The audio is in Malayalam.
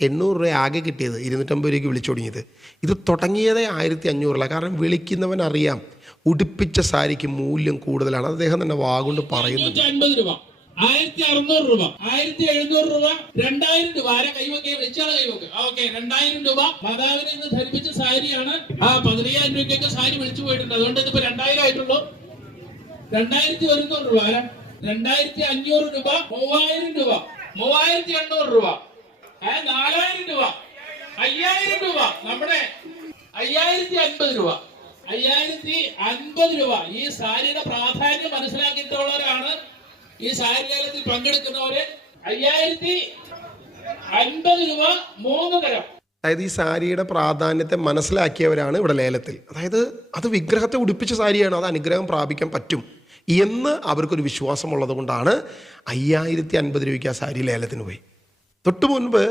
എണ്ണൂറ് രൂപ ആകെ കിട്ടിയത് ഇരുന്നൂറ്റമ്പത് രൂപയ്ക്ക് വിളിച്ചു തുടങ്ങിയത്. ഇത് തുടങ്ങിയതേ ആയിരത്തി അഞ്ഞൂറിലാണ് കാരണം വിളിക്കുന്നവൻ അറിയാം ഉടുപ്പിച്ച സാരിക്ക് മൂല്യം കൂടുതലാണ്. അദ്ദേഹം തന്നെ വാഗുണ്ട് പറയുന്നു അഞ്ഞൂറ്റി രൂപ. ആയിരത്തി അറുന്നൂറ് രൂപ. ആയിരത്തി എഴുന്നൂറ് രൂപ. രണ്ടായിരം രൂപ. ആരെ കൈവക്കെ വിളിച്ചാണ് കൈവക്ക് ഓക്കെ. രണ്ടായിരം രൂപ മാതാവിനെ ഇന്ന് ധരിപ്പിച്ച സാരിയാണ് ആ പതിനയ്യായിരം രൂപയ്ക്കൊക്കെ സാരി വിളിച്ചു പോയിട്ടുണ്ട്. അതുകൊണ്ട് ഇതിപ്പോ രണ്ടായിരം ആയിട്ടുള്ളൂ. രണ്ടായിരത്തി ഒരുന്നൂറ് രൂപ? രണ്ടായിരത്തി അഞ്ഞൂറ് രൂപ. മൂവായിരം രൂപ. മൂവായിരത്തി എണ്ണൂറ് രൂപ. നാലായിരം രൂപ. അയ്യായിരം രൂപ. നമ്മുടെ അയ്യായിരത്തി അൻപത് രൂപ. അയ്യായിരത്തി അൻപത് രൂപ. ഈ സാരിയുടെ പ്രാധാന്യം മനസ്സിലാക്കിയിട്ടുള്ളവരാണ് ഈ സാരി ലേലത്തിൽ പങ്കെടുക്കുന്നവര്. അയ്യായിരത്തി അൻപത് രൂപ മൂന്ന് തരം. അതായത് ഈ സാരിയുടെ പ്രാധാന്യത്തെ മനസ്സിലാക്കിയവരാണ് ഇവിടെ ലേലത്തിൽ. അതായത് അത് വിഗ്രഹത്തെ ഉടുപ്പിച്ച സാരിയാണ്. അത് അനുഗ്രഹം പ്രാപിക്കാൻ പറ്റും എന്ന് അവർക്കൊരു വിശ്വാസമുള്ളത് കൊണ്ടാണ് അയ്യായിരത്തി അൻപത് രൂപയ്ക്ക് ആ സാരി ലേലത്തിന് പോയി. തൊട്ടു മുൻപ്